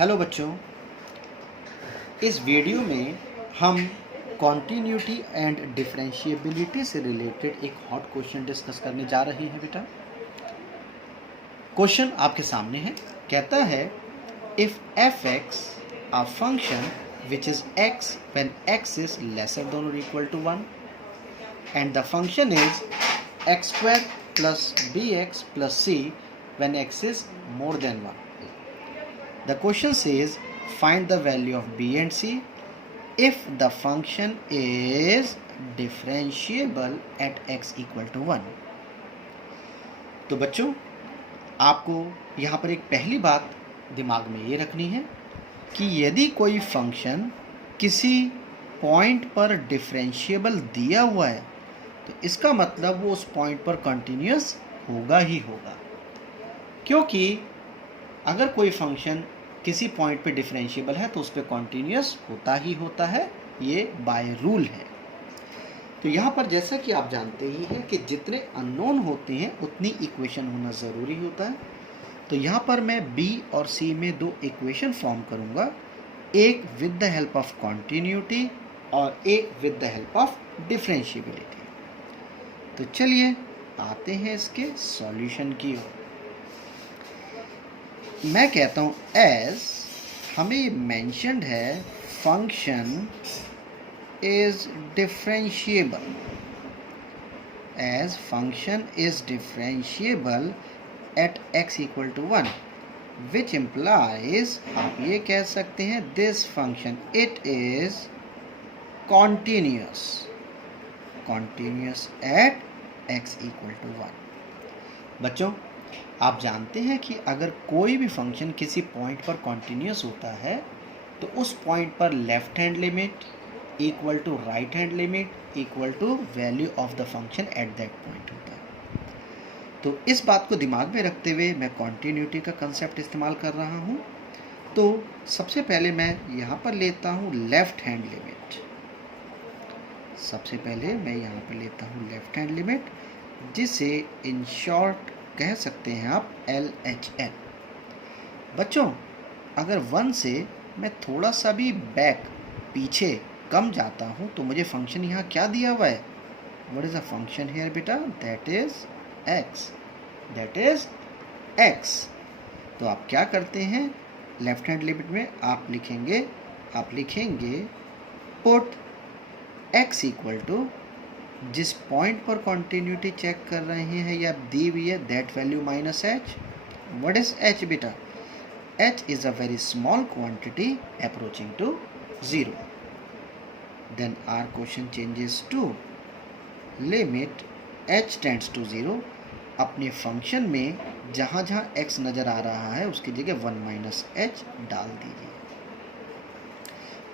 Hello बच्चों, इस video में हम कॉन्टीन्यूटी एंड डिफरेंशिएबिलिटी से रिलेटेड एक हॉट क्वेश्चन डिस्कस करने जा रहे हैं बेटा। क्वेश्चन आपके सामने है। कहता है if f x a function which is x when x is lesser than और equal to 1 and the function is x square plus b x plus c when x is more than 1. The question says find the value of b and c if the function is differentiable at x equal to 1. तो बच्चों, आपको यहाँ पर एक पहली बात दिमाग में ये रखनी है कि यदि कोई फंक्शन किसी पॉइंट पर डिफरेंशिएबल दिया हुआ है तो इसका मतलब वो उस पॉइंट पर कंटिन्यूस होगा ही होगा, क्योंकि अगर कोई फंक्शन किसी पॉइंट पे डिफरेंशिएबल है तो उस पर कॉन्टीन्यूस होता ही होता है, ये बाय रूल है. तो यहाँ पर जैसा कि आप जानते ही हैं कि जितने अननोन होते हैं उतनी इक्वेशन होना ज़रूरी होता है. तो यहाँ पर मैं b और c में दो इक्वेशन फॉर्म करूँगा, एक with the help of continuity और एक with the help of differentiability. तो चलिए आते हैं इसके सॉल्यूशन की ओर. मैं कहता हूँ एज हमें मेंशन्ड है function is differentiable, as function is differentiable at x equal to 1, which implies आप ये कह सकते हैं this function it is continuous at x equal to 1. बच्चों, आप जानते हैं कि अगर कोई भी फंक्शन किसी पॉइंट पर कॉन्टीन्यूस होता है तो उस पॉइंट पर left hand limit equal to right hand limit equal to value of the function at that point होता है. तो इस बात को दिमाग में रखते हुए मैं कॉन्टीन्यूटी का कंसेप्ट इस्तेमाल कर रहा हूँ. तो सबसे पहले मैं यहाँ पर लेता हूँ लेफ्ट हैंड लिमिट. जिसे इन शॉर्ट कह सकते हैं आप LHN. बच्चों, अगर 1 से मैं थोड़ा सा भी बैक पीछे कम जाता हूँ तो मुझे फंक्शन यहाँ क्या दिया हुआ है? What is a function here बेटा? That is x. तो आप क्या करते हैं? लेफ्ट हैंड लिमिट में आप लिखेंगे पुट x इक्वल टू, जिस पॉइंट पर कॉन्टीन्यूटी चेक कर रहे हैं या दी हुई है that value minus h. What is h बेटा? h is a very small quantity approaching to 0. Then our question changes to limit h tends to 0. अपने फंक्शन में जहाँ जहाँ x नज़र आ रहा है उसकी जगह 1 माइनस h डाल दीजिए.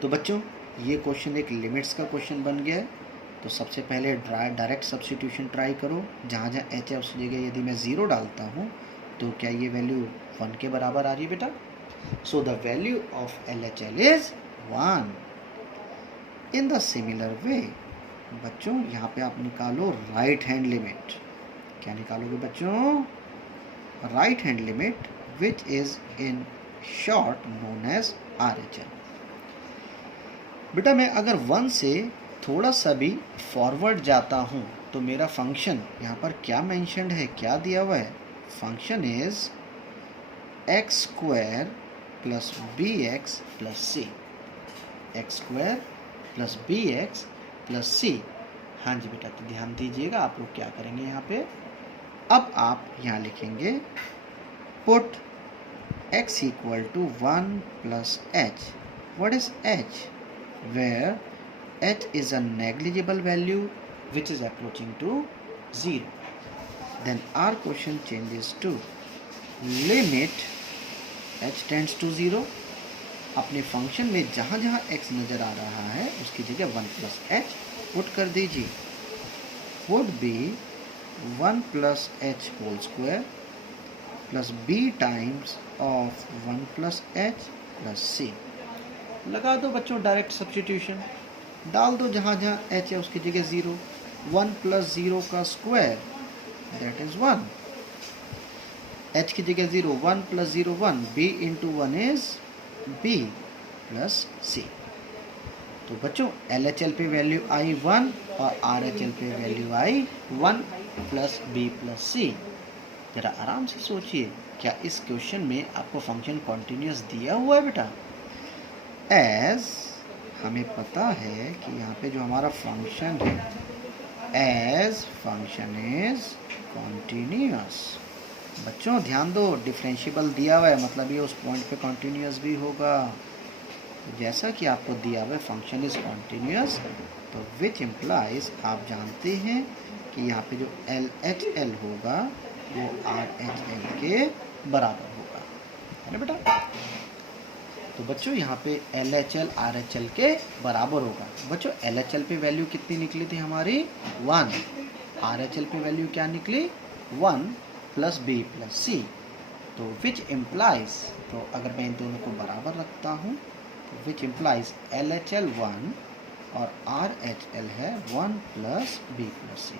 तो बच्चों, ये क्वेश्चन एक लिमिट्स का क्वेश्चन बन गया है. तो सबसे पहले डायरेक्ट सब्स्टिट्यूशन ट्राई करो. जहाँ जहाँ h है उस जगह यदि मैं 0 डालता हूँ तो क्या ये वैल्यू 1 के बराबर आ रही है बेटा? So the value of LHL is 1. In the similar way बच्चों, यहाँ पे आप निकालो राइट हैंड लिमिट. क्या निकालोगे बच्चों? Right hand limit which is in short known as RHL. बेटा, मैं अगर 1 से थोड़ा सा भी फॉरवर्ड जाता हूँ तो मेरा फंक्शन यहाँ पर क्या मेंशन्ड है, क्या दिया हुआ है? Function is x square plus b x plus c. X square plus b x plus c. हाँ जी बेटा, तो ध्यान दीजिएगा आप लोग क्या करेंगे यहाँ पे. अब आप यहाँ लिखेंगे put x equal to 1 plus h. What is h? Where h is a negligible value which is approaching to 0. Then our question changes to limit h tends to 0. अपने फंक्शन में जहाँ जहाँ x नज़र आ रहा है उसकी जगह 1 प्लस h पुट कर दीजिए. would be 1 plus h whole square plus b times of 1 plus h plus c. लगा दो बच्चों डायरेक्ट सब्स्टिट्यूशन. डाल दो जहाँ जहाँ h है उसकी जगह 0. 1 प्लस 0 का स्क्वायर दैट इज 1. h की जगह 0, 1 plus 0 1, b into 1 is b plus c. तो बच्चों LHL पे वैल्यू आई 1 और RHL पे वैल्यू आई 1 प्लस बी प्लस सी। जरा आराम से सोचिए, क्या इस क्वेश्चन में आपको फंक्शन कॉन्टिन्यूस दिया हुआ है बेटा? एज हमें पता है कि यहाँ पे जो हमारा फंक्शन है, एज फंक्शन इज कॉन्टिन्यूस। बच्चों ध्यान दो, डिफरेंशिएबल दिया हुआ है मतलब ये उस पॉइंट पे कॉन्टिन्यूस भी होगा। तो जैसा कि आपको दिया हुआ है फंक्शन इज कॉन्टिन्यूस, तो विच इम्प्लाइज आप जानते हैं कि यहाँ पे जो LHL होगा वो RHL के बराबर होगा, है ना बेटा? तो बच्चों यहाँ पे LHL RHL के बराबर होगा। बच्चों LHL पे वैल्यू कितनी निकली थी हमारी? 1। RHL पे वैल्यू क्या निकली? 1 प्लस बी प्लस सी। तो विच इम्प्लाइज, तो अगर मैं इन दोनों को बराबर रखता हूँ तो विच इम्प्लाइज LHL 1 और RHL है 1 प्लस बी प्लस सी।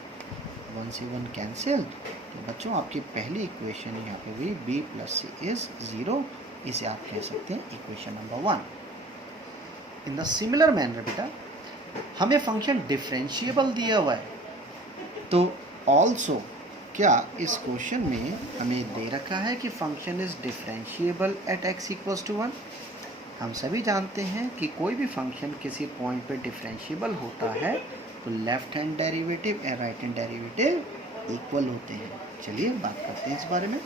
1 से 1 कैंसिल। तो बच्चों आपकी पहली इक्वेशन यहाँ पे हुई b प्लस सी इज 0। इसे आप कह सकते हैं equation number 1। In the similar manner बेटा हमें फंक्शन डिफरेंशिएबल दिया हुआ है, तो ऑल्सो क्या इस क्वेश्चन में हमें दे रखा है कि function is differentiable at x equals to 1। हम सभी जानते हैं कि कोई भी फंक्शन किसी पॉइंट पे डिफरेंशिएबल होता है तो लेफ्ट हैंड डेरिवेटिव और राइट हैंड डेरिवेटिव इक्वल होते हैं। चलिए बात करते हैं इस बारे में।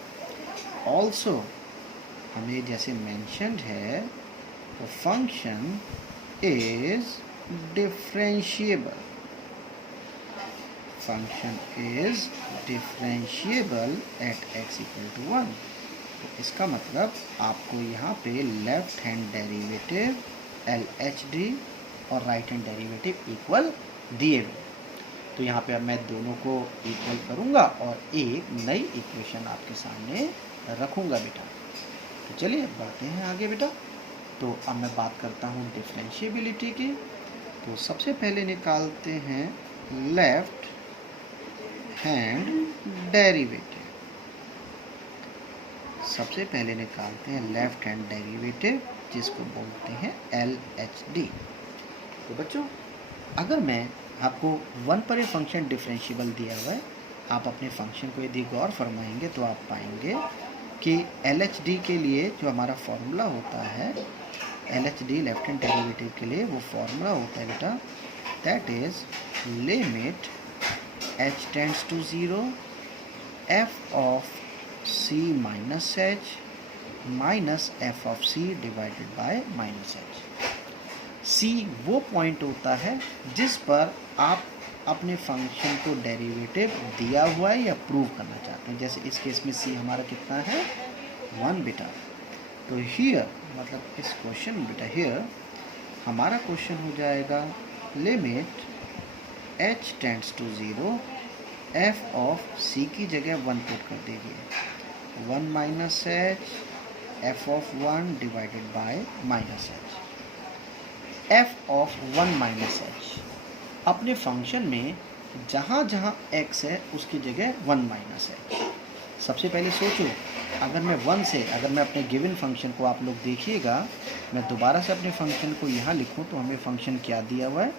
ऑल्सो हमें जैसे मेंशन्ड है, तो function is differentiable, function is differentiable at x equal to 1। तो इसका मतलब आपको यहाँ पे लेफ्ट हैंड डेरिवेटिव LHD और राइट हैंड डेरिवेटिव इक्वल दिए हुए। तो यहाँ पे अब मैं दोनों को इक्वल करूँगा और एक नई इक्वेशन आपके सामने रखूँगा बेटा। तो चलिए बढ़ते हैं आगे बेटा। तो अब मैं बात करता हूँ डिफरेंशिएबिलिटी की। तो सबसे पहले निकालते हैं लेफ्ट हैंड डेरिवेटिव। सबसे पहले निकालते हैं लेफ्ट हैंड डेरिवेटिव जिसको बोलते हैं LHD। तो बच्चों अगर मैं आपको 1 पर ये फंक्शन डिफरेंशिएबल दिया हुआ है, आप अपने फंक्शन को यदि गौर फरमाएंगे तो आप पाएंगे कि LHD के लिए जो हमारा फॉर्मूला होता है, LHD लेफ्ट हैंड डेरिवेटिव के लिए वो फॉर्मूला होता है बेटा, that is limit h tends to 0 f of c minus h minus f of c divided by minus h। c वो पॉइंट होता है जिस पर आप अपने फंक्शन को डेरिवेटिव दिया हुआ है या प्रूव करना चाहते हैं। जैसे इस केस में c हमारा कितना है? 1 बेटा। तो हियर मतलब इस क्वेश्चन में बेटा हियर हमारा क्वेश्चन हो जाएगा limit h tends to 0 f of c की जगह 1 पुट कर देंगे, 1 minus h f of 1 divided by minus h। f of 1 minus h अपने फंक्शन में जहाँ जहाँ x है उसकी जगह 1 माइनस h। सबसे पहले सोचो, अगर मैं 1 से अगर मैं अपने गिवन फंक्शन को, आप लोग देखिएगा, मैं दोबारा से अपने फंक्शन को यहाँ लिखूँ तो हमें फंक्शन क्या दिया हुआ है?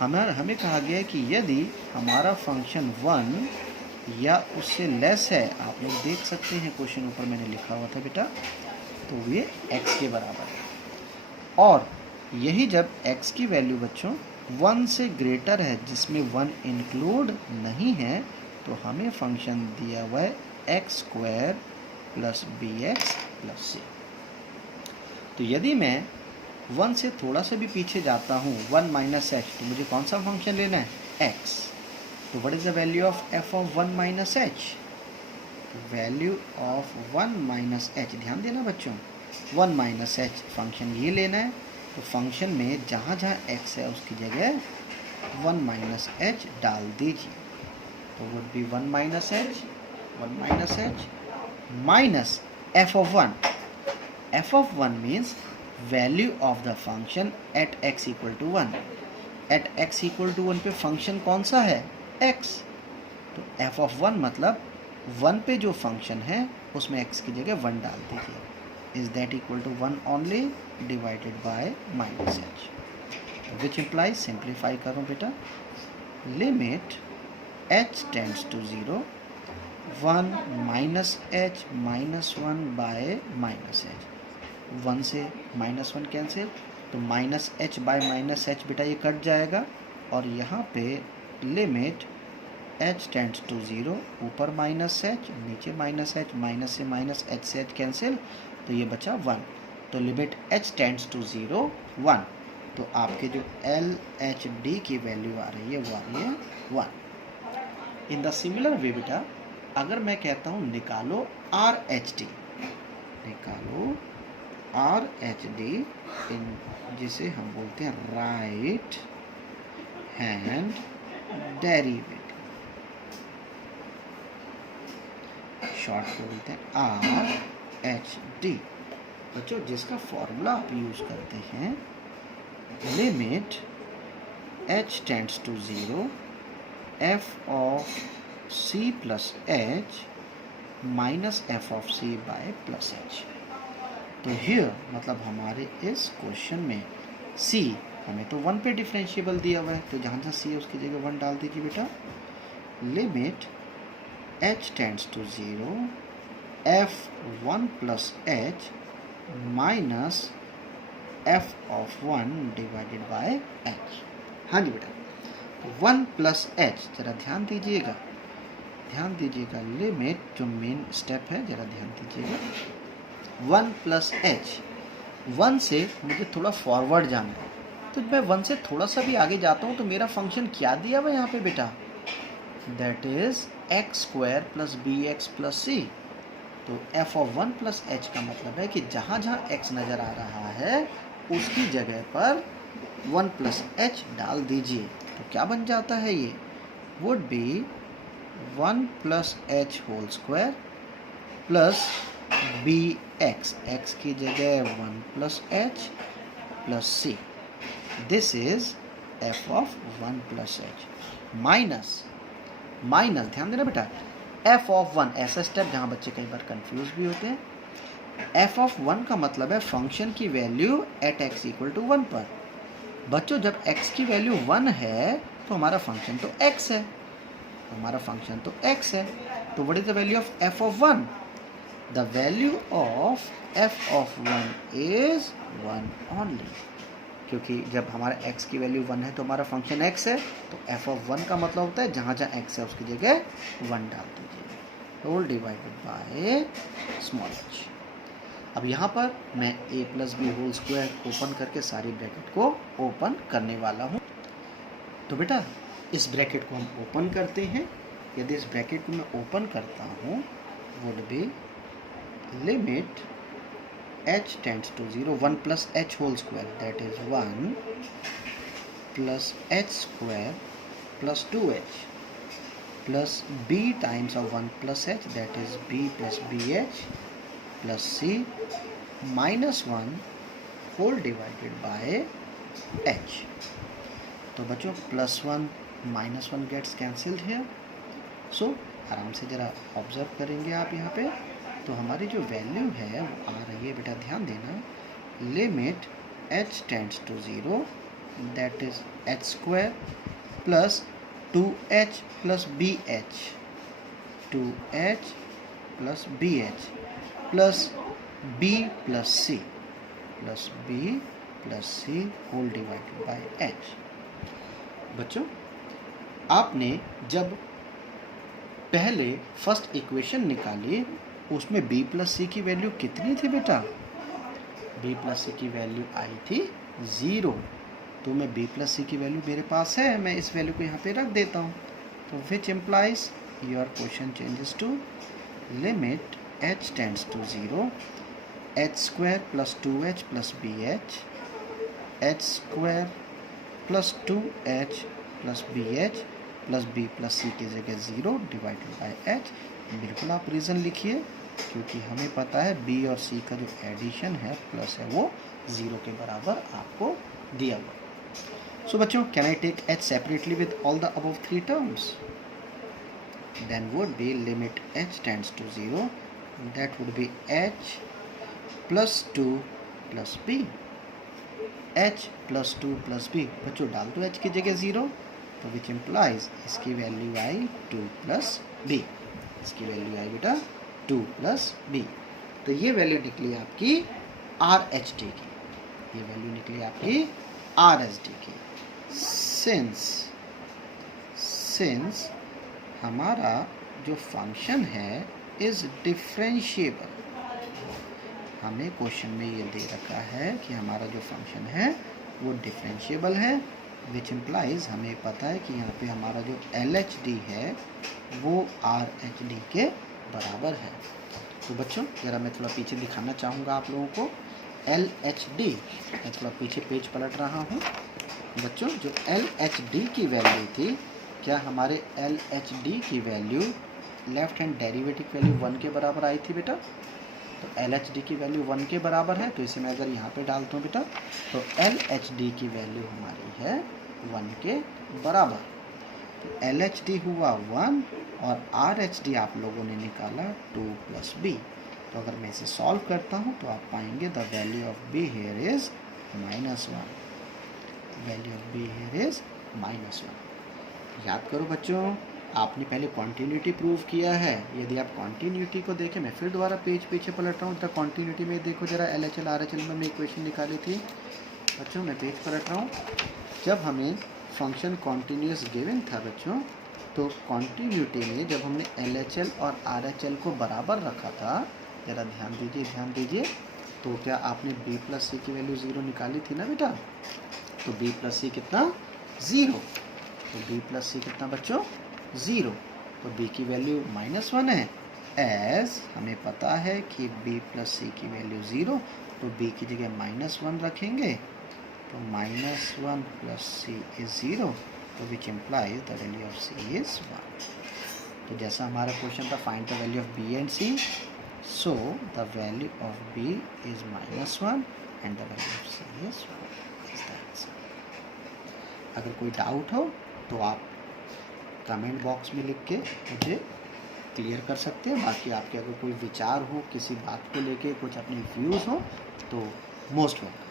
हमें कहा गया है कि यदि हमारा फंक्शन 1 या उससे लेस है, आप लोग देख सकते हैं क्वेश्चन ऊपर मैंने लिखा हुआ था बेटा, तो ये x के बराबर है। और यही जब x की वैल्यू बच्चों 1 से ग्रेटर है जिसमें 1 इंक्लूड नहीं है, तो हमें फंक्शन दिया हुआ है x² plus bx plus c। तो यदि मैं 1 से थोड़ा सा भी पीछे जाता हूँ, 1 माइनस h, तो मुझे कौन सा फंक्शन लेना है? x। तो what is the value of f of 1 minus h? Value of 1 minus h, ध्यान देना बच्चों, 1 माइनस h फंक्शन ये लेना है। तो फंक्शन में जहाँ जहाँ x है उसकी जगह 1 माइनस h डाल दीजिए। तो would be 1 minus h, 1 minus h minus f of 1। f of 1 means value of the function at x equal to 1। At x equal to 1 पे फंक्शन कौन सा है? x। तो f ऑफ 1 मतलब 1 पे जो फंक्शन है उसमें x की जगह 1 डाल दीजिए। is that equal to 1 only divided by minus h, which implies, simplify करो बेटा, limit h tends to 0, 1 minus h minus 1 by minus h, 1 से minus 1 कैंसिल, तो minus H bye minus H बेटा ये कट जाएगा, और यहाँ पे लिमिट h टेंड्स टू 0, ऊपर माइनस एच, नीचे माइनस एच, माइनस से माइनस एच से एच कैंसिल, तो ये बचा 1, तो लिमिट h टेंड्स टू 0 1, तो आपके जो एल एच डी की वैल्यू आ रही है वो आ रही है 1। इन द सिमिलर वे बेटा अगर मैं कहता हूँ निकालो आर एच डी, निकालो आर एच डी, इन जिसे हम बोलते हैं राइट हैंड डेरिवेटिव, शॉर्ट को बोलते हैं आर एच डी। बच्चों जिसका फॉर्मूला आप यूज करते हैं, limit h tends to 0, f of c plus h minus f of c by plus h। तो हियर मतलब हमारे इस क्वेश्चन में c हमें तो 1 पे डिफरेंशिएबल दिया हुआ है, तो जहाँ जहाँ c है उसकी जगह 1 डाल दीजिए बेटा। Limit h tends to 0, f1 plus h minus f of 1 divided by h। हाँ जी बेटा 1 प्लस h, जरा ध्यान दीजिएगा, ध्यान दीजिएगा, लिमिट जो मेन स्टेप है जरा ध्यान दीजिएगा, 1 प्लस h, 1 से मुझे थोड़ा फॉरवर्ड जाना है, तो मैं 1 से थोड़ा सा भी आगे जाता हूँ तो मेरा फंक्शन क्या दिया हुआ है यहाँ पे बेटा, that is x square plus b x plus c. तो f ऑफ 1 प्लस h का मतलब है कि जहाँ जहाँ x नज़र आ रहा है उसकी जगह पर 1 प्लस h डाल दीजिए, तो क्या बन जाता है, ये would be 1 plus h whole square plus b x, x की जगह 1 plus h plus c, this is f of 1 plus h minus, minus ध्यान देना बेटा, f ऑफ 1, ऐसा स्टेप जहाँ बच्चे कई बार कंफ्यूज भी होते हैं, f ऑफ 1 का मतलब है फंक्शन की value at x equal to 1 पर। बच्चों जब x की वैल्यू 1 है तो हमारा फंक्शन तो x है, हमारा फंक्शन तो x है, तो what is the value of f of 1, the value of f of 1 is 1 only, क्योंकि जब हमारा x की वैल्यू 1 है तो हमारा फंक्शन x है, तो f ऑफ 1 का मतलब होता है जहाँ जहाँ x है उसकी जगह 1 डाल दीजिए, whole divided by small h। अब यहाँ पर मैं a plus b whole square open करके सारी ब्रैकेट को ओपन करने वाला हूँ। तो बेटा इस ब्रैकेट को हम ओपन करते हैं, यदि इस ब्रैकेट को मैं ओपन करता हूँ would be limit h tends to 0, 1 plus h whole square, that is 1 plus h square plus 2h plus b times of 1 plus h, that is b plus bh plus c minus 1 whole divided by h। तो बच्चों plus 1 minus 1 gets cancelled है, सो आराम से ज़रा observe करेंगे आप यहाँ पे, तो हमारी जो वैल्यू है वो आ रही है बेटा, ध्यान देना, limit h tends to 0, that is h square plus 2h plus bh, 2h plus bh plus b plus c, plus b plus c whole divided by h। बच्चों आपने जब पहले फर्स्ट इक्वेशन निकाली उसमें b प्लस सी की value कितनी थी बेटा, b प्लस सी की वैल्यू आई थी 0, तो मैं b प्लस सी की वैल्यू मेरे पास है, मैं इस वैल्यू को यहाँ पे रख देता हूँ, तो which implies your question changes to limit h tends to 0, h square plus 2h plus bh, h square plus 2h plus bh plus b plus c की जगह 0 डिवाइडेड बाय h। बिल्कुल आप रीज़न लिखिए, क्योंकि हमें पता है b और c का जो एडिशन है प्लस है वो 0 के बराबर आपको दिया हुआ। सो बच्चों can I take h separately with all the above 3 terms, then would be limit h tends to 0, that would be h plus two plus b, h plus two plus b, बच्चों डाल दो h की जगह 0, तो which implies इसकी value आई 2 plus b, इसकी value आई बेटा 2 प्लस बी। तो ये वैल्यू निकली आपकी आर एच डी की, ये वैल्यू निकली आपकी आर एच डी की। सिंस हमारा जो फंक्शन है इज डिफरेंशिएबल, हमें क्वेश्चन में ये दे रखा है कि हमारा जो फंक्शन है वो डिफरेंशिएबल है, विच इम्प्लाइज हमें पता है कि यहाँ पे हमारा जो एल एच डी है वो आर एच डी के बराबर है। तो बच्चों ज़रा मैं थोड़ा पीछे दिखाना चाहूँगा आप लोगों को एल एच डी, मैं थोड़ा पीछे पेज पलट रहा हूँ। बच्चों जो एल एच डी की वैल्यू थी, क्या हमारे एल एच डी की value left hand derivative value 1 के बराबर आई थी बेटा? तो एल एच डी की वैल्यू 1 के बराबर है, तो इसे मैं अगर यहाँ पे डालता हूँ बेटा, तो एल एच डी की वैल्यू हमारी है 1 के बराबर। तो एल एच डी हुआ 1 और आर एच डी आप लोगों ने निकाला 2 प्लस बी। तो अगर मैं इसे सॉल्व करता हूँ तो आप पाएंगे the value of be here is -1, value of be here is -1। याद करो बच्चों, आपने पहले कॉन्टीन्यूटी प्रूव किया है। यदि आप कॉन्टीन्यूटी को देखें, मैं फिर दोबारा पेज पीछे पलट रहा हूँ, तो कॉन्टीन्यूटी में देखो जरा L H L R H L में इक्वेशन निकाली थी। बच्चों मैं पेज पलट रहा हूँ, जब हमें फंक्शन कॉन्टीन्यूस गिवन था बच्चों, तो कॉन्टीन्यूटी में जब हमने एल एच एल और आर एच एल को बराबर रखा था, ज़रा ध्यान दीजिए, तो क्या आपने b प्लस सी की वैल्यू 0 निकाली थी ना बेटा? तो b प्लस सी कितना 0, तो b प्लस सी कितना बच्चों 0, तो b की वैल्यू -1 है। एज हमें पता है कि b प्लस सी की वैल्यू 0, तो b की जगह -1 रखेंगे, तो -1 प्लस सी इज 0, तो which implies the value of c is 1। तो जैसा हमारा क्वेश्चन था find the value of b and c, so the value of b is -1 and the value of c is 1 is the answer। अगर कोई doubt हो तो आप comment box में लिख के मुझे क्लियर कर सकते हैं। बाकी आपके अगर कोई विचार हो, किसी बात को लेके कुछ अपने व्यूज़ हो, तो मोस्ट वेलकम।